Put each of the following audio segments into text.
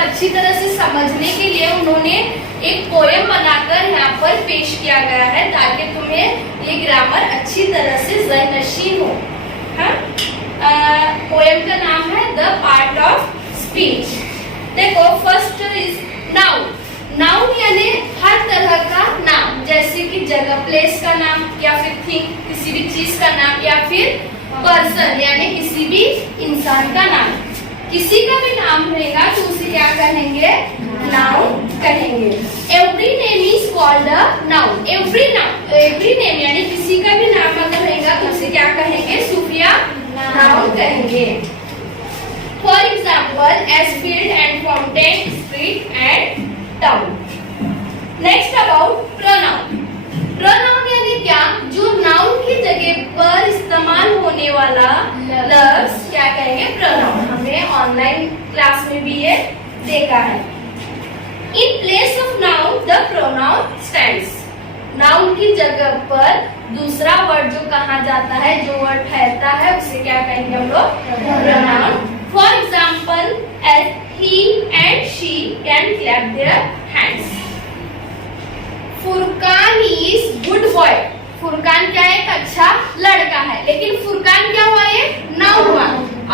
अच्छी तरह से समझने के लिए उन्होंने एक पोएम बनाकर यहाँ पर पेश किया गया है ताकि तुम्हें ये ग्रामर अच्छी तरह से ज़हनशी हो। हाँ, पोएम का नाम है द आर्ट ऑफ स्पीच। देखो, फर्स्ट इज नाउन। नाउन यानी हर तरह का नाम, जैसे कि जगह, प्लेस का नाम, या फिर थिंग, किसी भी चीज का नाम, या फिर पर्सन यानी किसी भी इंसान का नाम। किसी का भी नाम रहेगा तो उसे क्या कहेंगे? नाउन कहेंगे। Every name is called a noun. Every name यानी किसी का भी नाम अगर रहेगा तो उसे क्या कहेंगे? सुफिया नाउन कहेंगे। For example, as field and fountain, street and town. Next about pronoun. Pronoun यानी क्या? जो नाउन की जगह पर इस्तेमाल होने वाला लफ्ज क्या कहेंगे? प्रोनाउन। हमने ऑनलाइन क्लास में भी ये देखा है। In place of noun the pronoun stands. Noun की जगह पर दूसरा वर्ड जो कहा जाता है, जो वर्ड ठहरता है, उसे क्या कहेंगे हम लोग? Pronoun. For example, as he and she can clap their hands. Furqan is good boy. Furqan क्या है? एक अच्छा लड़का है। लेकिन फुरकान क्या हुआ? ये नाउन हुआ।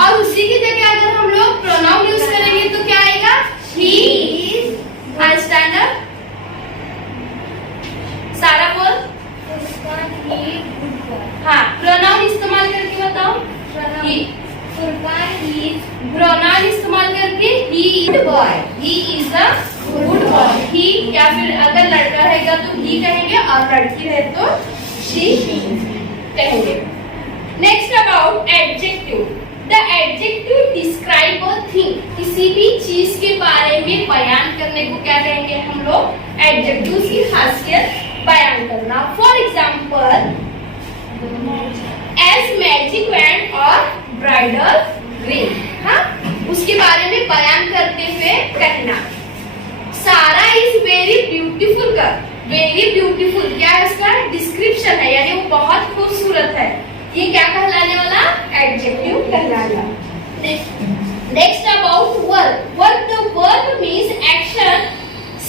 और उसी की जगह अगर हम लोग प्रोनाउन यूज करेंगे तो क्या आएगा? he is. स्टैंड अप, सारा बोल। Furqan he good boy. हाँ, प्रोनाउन इस्तेमाल करके बताओ। he. फुरकान इज प्रोनाउन इस्तेमाल करके he is boy, he is a good boy. He, या फिर अगर लड़का रहेगा तो ही कहेंगे और लड़की रहे तो शी कहेंगे। Next about adjective. The adjective describe a thing. किसी भी चीज के बारे में बयान करने को क्या कहेंगे हम लोग? एडजेक्टिव की खासियत बयान करना। For example, as magic band और ब्राइडल रिंग। हाँ, उसके बारे में बयान करते हुए कहना। सारा इज वेरी ब्यूटीफुल का वेरी ब्यूटीफुल क्या है? उसका डिस्क्रिप्शन है, यानी वो बहुत खूबसूरत है। ये क्या कहलाने वाला? एडजेक्टिव कहलाएगा। Next about verb. Verb, the verb means action,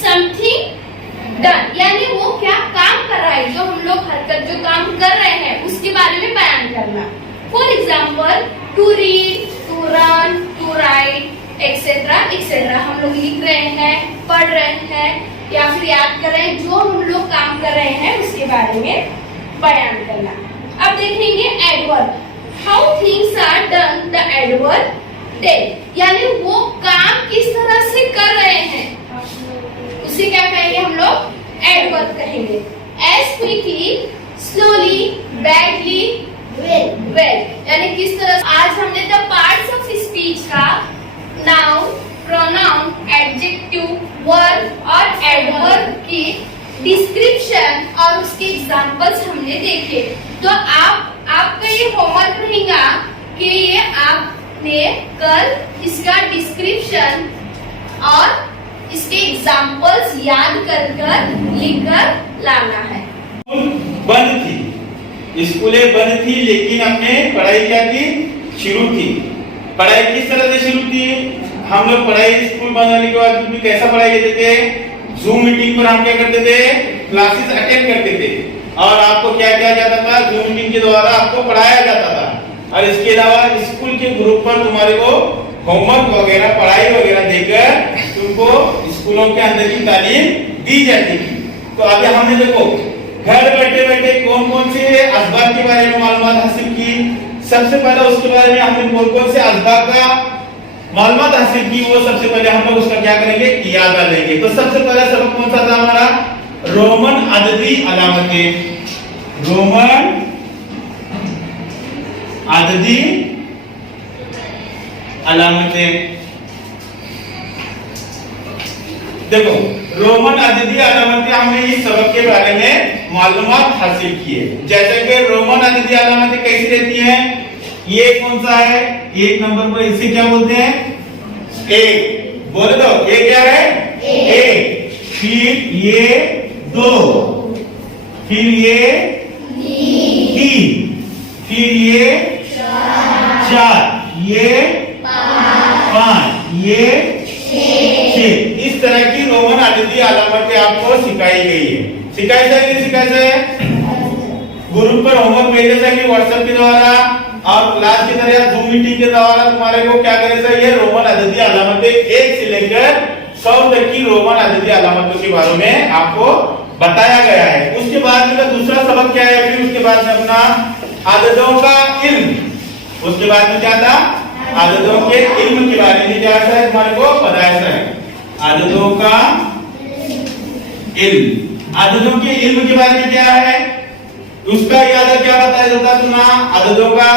something done, यानी वो क्या काम कर रहा है, जो हम लोग हरकत जो काम कर रहे हैं उसके बारे में बयान करना। For example, to read, to run, to write, etcetera etcetera. हम लोग लिख रहे हैं, पढ़ रहे हैं, या फिर याद कर रहे हैं, जो हम लोग काम कर रहे हैं उसके बारे में बयान करना। अब देखेंगे adverb. How things are done, the adverb tell, यानी वो काम किस तरह से कर रहे हैं उसे क्या कहेंगे हम लोग? एडवर्ब कहेंगे। As quickly, slowly, badly, well, यानी किस तरह। आज हमने द पार्ट्स ऑफ स्पीच का नाउन, प्रोनाउन, एडजेक्टिव, वर्ब और एडवर्ब की डिस्क्रिप्शन और उसके एग्जांपल्स हमने देखे। तो आपका ये होमवर्क रहेगा कि ये आपने कल इसका डिस्क्रिप्शन और इसके एग्जांपल्स याद कर लिख कर लाना है। बंद थी, स्कूलें बंद थी, लेकिन हमने पढ़ाई क्या की? शुरू की। पढ़ाई किस तरह से शुरू की? हम लोग पढ़ाई स्कूल बंद होने के बाद भी कैसा पढ़ाई करते थे? जूम मीटिंग पर हम क्या करते थे? क्लासेस अटेंड करते थे और आपको क्या किया जाता था? जूम मीटिंग के द्वारा आपको पढ़ाया जाता था। और इसके अलावा स्कूल के ग्रुप पर तुम्हारे को होमवर्क वगैरह, पढ़ाई वगैरह देकर तुमको स्कूलों के अंदर की तालीम दी जाती थी। तो अभी हमने देखो घर बैठे बैठे कौन कौन से असबाब के बारे में मालूमात हासिल की। सबसे पहले उसके बारे में हमने कौन कौन से असबाब का मालूमात हासिल की, वो सबसे पहले हम लोग उसका क्या करेंगे? याद कर लेंगे। तो सबसे पहला सबक कौन सा था हमारा? रोमन अददी अलामतें। रोमन अददी अलामतें। देखो, रोमन अददी अलामतें हमने इस सबक के बारे में मालूमात हासिल की है। जैसे कि रोमन अददी अलामतें कैसी रहती हैं? ये कौन सा है? एक नंबर पर इसे क्या बोलते हैं? ए। बोले दो, ये क्या है? ए। फिर ये दो, फिर ये तीन, फिर ये चार, ये पांच, ये इस तरह की रोमन अददी अलामतें आपको सिखाई गई है। सिखाई है नहीं सिखाई है? ग्रुप पर होमवर्क भेजे जाएंगे व्हाट्सएप के द्वारा और क्लास के तरह या जूम मीटिंग के द्वारा तुम्हारे को क्या करना चाहिए, रोमन अददी अलामतें 1 से लेकर 100 तक की रोमन अददी अलामतों के बारे में आपको बताया गया है। उसके बाद में दूसरा सबक क्या है, फिर उसके बाद में अपना आदतों का इल्म, उसके बाद में क्या था, आदतों के इल्म के बारे में क्या है तुम्हारे को बताया है। आदतों का इल्म, आदतों के इल्म के बारे में क्या है उसका याद क्या बताया जाता सुना, आदतों का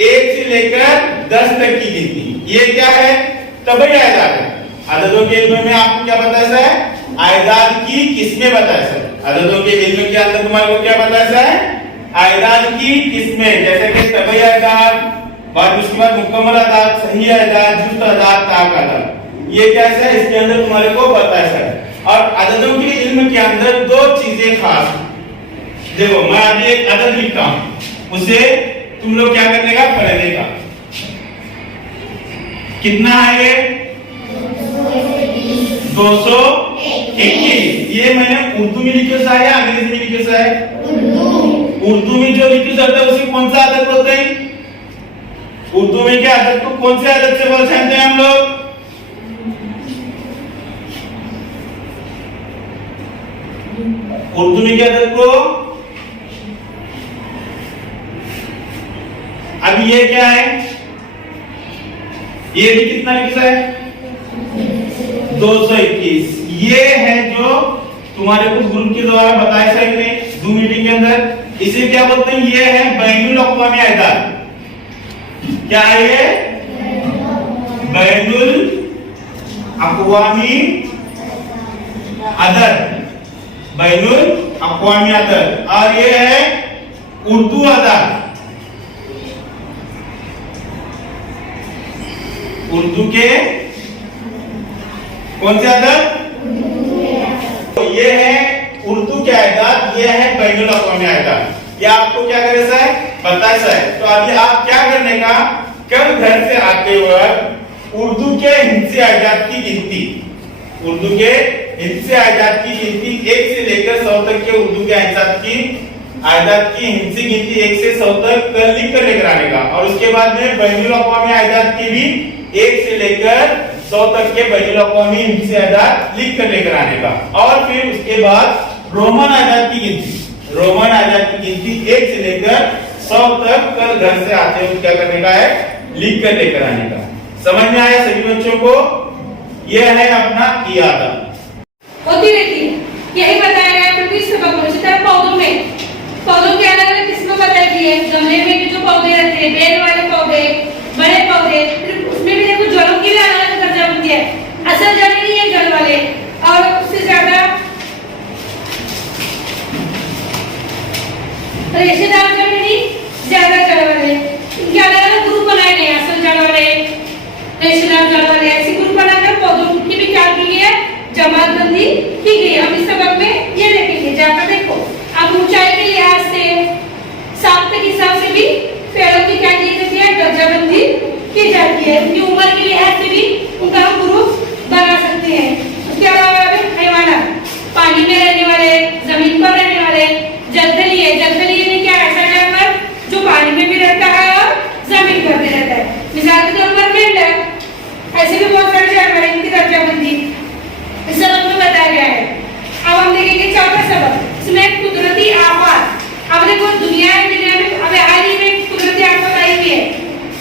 1 से लेकर 10 तक की गिनती। ये क्या है, तबई आयदाद है। आदतों के इल्म में आपको क्या बताया है, आयदाद की किस्में बताया है। आदतों के इल्म के अंदर तुम्हारे को क्या बताया है, आयदाद की किस्में, जैसे कि तबई आयदाद, बाद उसके बाद मुकम्मल आयदाद, सही आयदाद, जुस्त आयदाद, ताक आयदाद। ये क्या है इसके अंदर तुम्हारे को बताया है। और आदतों के इल्म के अंदर 2 चीजें खास, देखो मैं अभी एक अदद लिखता हूं, उसे तुम लोग क्या करने का, पढ़ने का। कितना है ये, 221। ये मैंने उर्दू में लिखे सा है या अंग्रेजी में लिखे सा है? उर्दू में जो लिखे जाता है उसे कौन सा आदत बोलते हैं? उर्दू में क्या आदत को कौन से आदत से पहचानते हैं हम लोग? उर्दू में क्या आदत को, अब ये क्या है, ये भी कितना लिखा है, 221। ये है जो तुम्हारे को ग्रुप के द्वारा बताया था कि जूम मीटिंग के अंदर, इसे क्या बोलते हैं, ये है बैनुल अक़वामी आयदाद। क्या है ये, बैनुल अक़वामी अदद, बैनुल अक़वामी अदद। और ये है उर्दू अदद, उर्दू के कौन से आदत, तो ये है उर्दू के आयदाद, ये है बैनुल अक़वामी आयदाद। ये आपको क्या करना है, बताना है। तो अभी आप क्या करने का, कल घर से आते वक्त उर्दू के हिंदी आयदाद की गिनती, उर्दू के हिंदी आयदाद की गिनती 1 से लेकर 100 तक के उर्दू के आयदाद की हिंदी गिनती 1 से 100 तक कल लिख कर लेकर आने का। और उसके बाद में बैनुल अक़वामी आयदाद की भी 1 से लेकर 100 तक के बैनुल अक़वामी हिंदी आयदाद लिख कर लेकर आने का। और फिर उसके बाद रोमन आयदाद की गिनती, रोमन आयदाद की गिनती 1 से लेकर 100 तक कल घर से आते हुए क्या करने का है, लिख कर लेकर आने का। समझ में आया सभी बच्चों को? यह है अपना कियादा, होती रहती है। यही बताया गया है इस सबक में। इसी तरह पौधों के अलग अलग किस्में बताई गई है। गमले में भी जो पौधे रहते हैं, बेल वाले पौधे, बड़े पौधे, फिर उसमें भी देखो जड़ों की भी अलग अलग दर्जा बनती है। असल जड़ नहीं है जड़ वाले, और उससे ज्यादा रेशेदार जड़ नहीं, ज्यादा जड़ वाले। इनके अलग अलग ग्रुप बनाए गए हैं, असल जड़ वाले, रेशेदार जड़ वाले, ऐसे ग्रुप बनाकर पौधों की भी क्या की गई है, जमातबंदी की गई है। हम इस सबक में ये देखेंगे, जाकर देखो। अब ऊंचाई के लिहाज से, साख्त के हिसाब से भी पेड़ों की क्या की जाती है, दर्जाबंदी की जाती है। उनकी उम्र के लिहाज से भी उनका हम ग्रुप बना सकते हैं। उसके अलावा हैवानात, पानी में रहने वाले, जमीन पर रहने वाले, जलथली है। जलथली में क्या, ऐसा जानवर जो पानी में भी रहता है और जमीन पर भी रहता है। मिसाल के तौर पर मेंढक, ऐसे भी बहुत सारे जानवर हैं, इनकी दर्जाबंदी इस सबक में बताया गया है। अब हम देखेंगे चौथा सबक, इसमें कुदरती आफत। अब देखो दुनिया में अभी हाल ही में कुदरती आफत आई हुई है,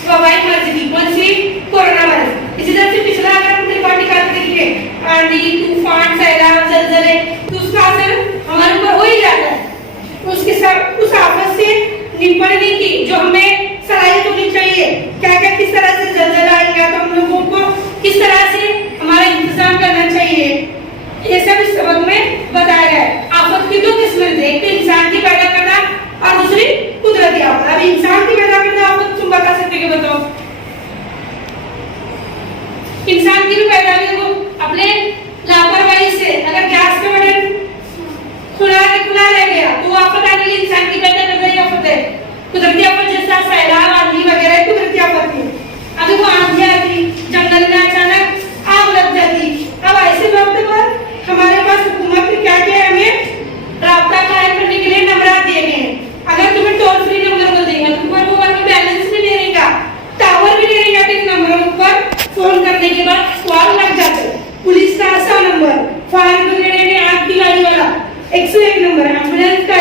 वबाई मर्जी, कौन सी, कोरोना वायरस। इसी तरह से पिछला अगर हम रिकॉर्ड निकाल के देखेंगे, आंधी, तूफान, सैलाब, जलजले, तो उसका असर हमारे ऊपर हो ही जाता है। उसके साथ उस आफत से निपटने की जो हमें सलाहियत होनी चाहिए, क्या क्या किस तरह से जलजला आएगा तो हम लोगों को किस तरह से हमारा इंतजाम करना चाहिए, ये सब इस सबक में बताया गया है। आफत की 2 किस्में, एक तो इंसान की पैदा करना और दूसरी कुदरती आफत। अब इंसान की पैदा करना आफत तुम बता सकते हो, बताओ। इंसान की भी पैदा देखो, अपने लापरवाही से अगर गैस का बटन खुला रह गया तो वो आफत आने वाली इंसान की पैदा कर रही आफत है। कुदरती आफत जैसा सैलाब, आंधी वगैरह कुदरती आफत है। अभी वो आंधी आती, जंगल में अचानक आग लग जाती, अब ऐसे वक्त नंबर एम्बुलेंस का